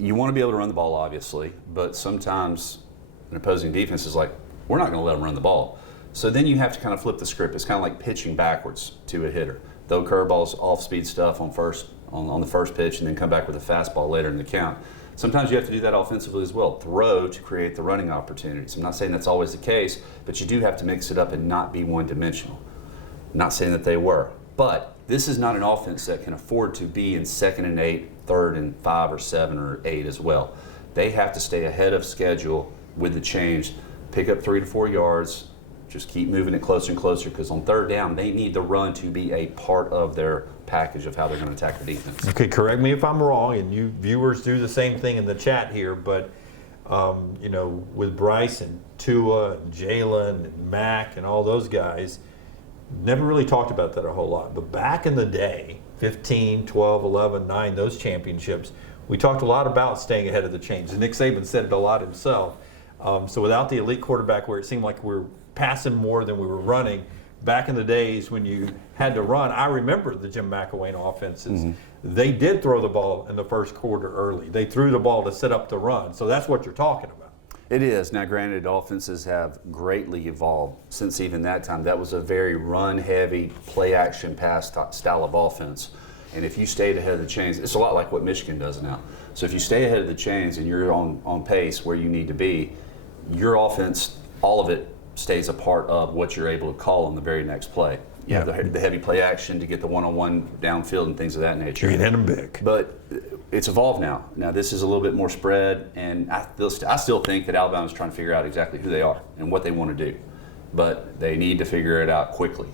you want to be able to run the ball, obviously, but sometimes an opposing defense is like, we're not going to let them run the ball. So then you have to kind of flip the script. It's kind of like pitching backwards to a hitter. Throw curveballs, off-speed stuff on the first pitch, and then come back with a fastball later in the count. Sometimes you have to do that offensively as well. Throw to create the running opportunities. I'm not saying that's always the case, but you do have to mix it up and not be one-dimensional. I'm not saying that they were. But this is not an offense that can afford to be in 2nd and 8, 3rd and 5 or 7 or 8 as well. They have to stay ahead of schedule with the change, pick up 3 to 4 yards, just keep moving it closer and closer, because on 3rd down, they need the run to be a part of their package of how they're going to attack the defense. Okay, correct me if I'm wrong, and you viewers do the same thing in the chat here, but with Bryce and Tua and Jalen and Mac and all those guys, never really talked about that a whole lot. But back in the day, 15, 12, 11, 9, those championships, we talked a lot about staying ahead of the chains. And Nick Saban said it a lot himself. So without the elite quarterback, where it seemed like we were passing more than we were running, back in the days when you had to run, I remember the Jim McElwain offenses. Mm-hmm. They did throw the ball in the first quarter early. They threw the ball to set up the run. So that's what you're talking about. It is. Now, granted, offenses have greatly evolved since even that time. That was a very run-heavy, play-action pass style of offense. And if you stayed ahead of the chains, it's a lot like what Michigan does now. So if you stay ahead of the chains and you're on pace where you need to be, your offense, all of it, stays a part of what you're able to call on the very next play. You have the heavy play action to get the one-on-one downfield and things of that nature. You hit them big. But it's evolved now. Now this is a little bit more spread, and I still think that Alabama's trying to figure out exactly who they are and what they want to do. But they need to figure it out quickly.